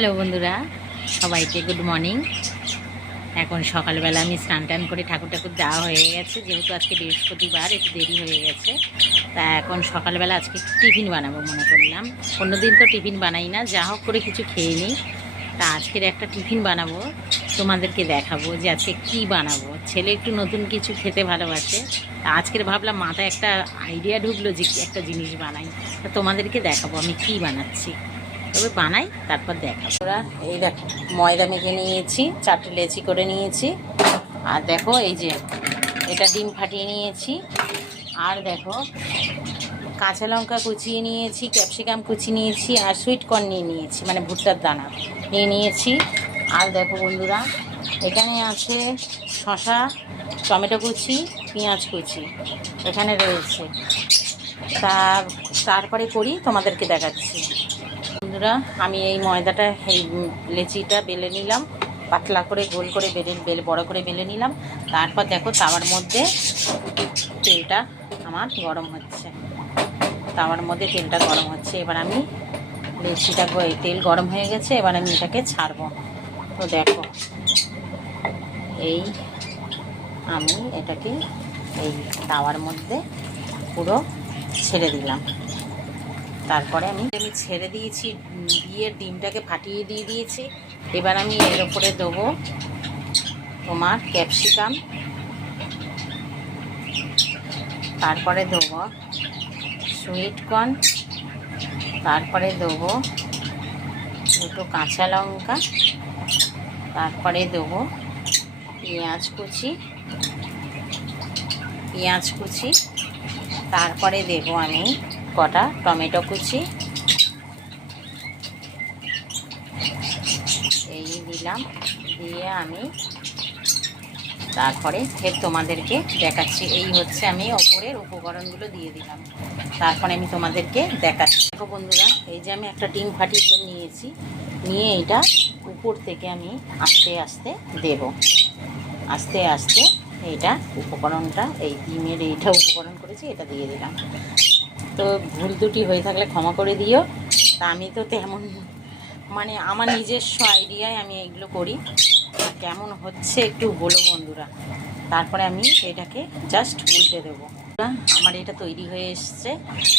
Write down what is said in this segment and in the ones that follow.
Hello বন্ধুরা, সবাইকে good morning. এখন সকালবেলা আমি স্নান টান করে ঠাকুর দেওয়া হয়ে গেছে, যেহেতু আজকে বৃহস্পতিবার একটু দেরি হয়ে গেছে। তা এখন সকালবেলা আজকে টিফিন বানাবো মনে করলাম। অন্যদিন তো টিফিন বানাই না, যা হোক করে কিছু খেয়ে নিই। তা আজকের একটা টিফিন বানাবো, তোমাদেরকে দেখাবো যে আজকে কি বানাবো। ছেলে একটু নতুন কিছু খেতে ভালোবাসে, তা আজকের ভাবলাম মাথায় একটা আইডিয়া ঢুকলো যে একটা জিনিস বানাই। তা তোমাদেরকে দেখাবো আমি কি বানাচ্ছি, তবে বানাই তারপর দেখাবো। ওরা এই দেখো, ময়দা মেখে নিয়েছি, 4টে লেচি করে নিয়েছি। আর দেখো এই যে এটা ডিম ফাটিয়ে নিয়েছি। আর দেখো কাঁচা লঙ্কা কুচিয়ে নিয়েছি, ক্যাপসিকাম কুচিয়ে নিয়েছি, আর সুইট কর্ন নিয়ে নিয়েছি, মানে ভুট্টার দানা নিয়ে নিয়েছি। আর দেখো বন্ধুরা, এখানে আছে শসা, টমেটো কুচি, পেঁয়াজ কুচি এখানে রয়েছে। তারপরে করি তোমাদেরকে দেখাচ্ছি। বন্ধুরা, আমি এই ময়দাটা, এই লেচিটা বেলে নিলাম, পাতলা করে গোল করে বেলে বড় করে বেলে নিলাম। তারপর দেখো তাওয়ার মধ্যে তেলটা আমার গরম হচ্ছে, তাওয়ার মধ্যে তেলটা গরম হচ্ছে। এবার আমি লেচিটা, তেল গরম হয়ে গেছে, এবার আমি এটাকে ছাড়বো। তো দেখো এই আমি এটাকে এই তাওয়ার মধ্যে পুরো ছেড়ে দিলাম। তারপরে আমি ছেড়ে দিয়েছি, দিয়ে ডিমটাকে ফাটিয়ে দিয়ে দিয়েছি। এবার আমি এর উপরে দেবো তোমার ক্যাপসিকাম, তারপরে দেবো সুইট কর্ন, তারপরে দেবো দুটো কাঁচা লঙ্কা, তারপরে দেবো পেঁয়াজ কুচি, তারপরে দেবো আমি কটা টমেটো কুচি, এই দিলাম। দিয়ে আমি তারপরে ফের তোমাদেরকে দেখাচ্ছি। এই হচ্ছে আমি ওপরের উপকরণগুলো দিয়ে দিলাম, তারপরে আমি তোমাদেরকে দেখাচ্ছি। দেখো বন্ধুরা, এই যে আমি একটা ডিম ফাটিয়ে নিয়েছি, নিয়ে এটা উপর থেকে আমি আস্তে আস্তে দেব, আস্তে আস্তে এইটা উপকরণটা, এই ডিমের এইটা উপকরণ করেছি, এটা দিয়ে দিলাম। তো ভুল ত্রুটি হয়ে থাকলে ক্ষমা করে দিও। তা আমি তো তেমন, মানে আমার নিজস্ব আইডিয়ায় আমি এইগুলো করি। কেমন হচ্ছে একটু বলো বন্ধুরা। তারপরে আমি এটাকে জাস্ট উল্টে দেবো। আমার এটা তৈরি হয়ে এসছে।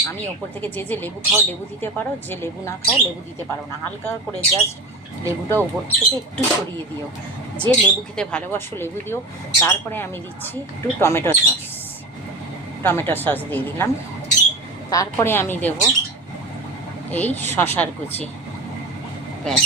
আমি ওপর থেকে যে লেবু খাও লেবু দিতে পারো, যে লেবু না খাও লেবু দিতে পারো না, হালকা করে জাস্ট লেবুটা ওপর থেকে একটু ছড়িয়ে দিও। যে লেবু খেতে ভালোবাসো লেবু দিও। তারপরে আমি দিচ্ছি একটু টমেটো সস দিয়ে দিলাম। তারপরে আমি দেব এই শসার কুচি, ব্যাস।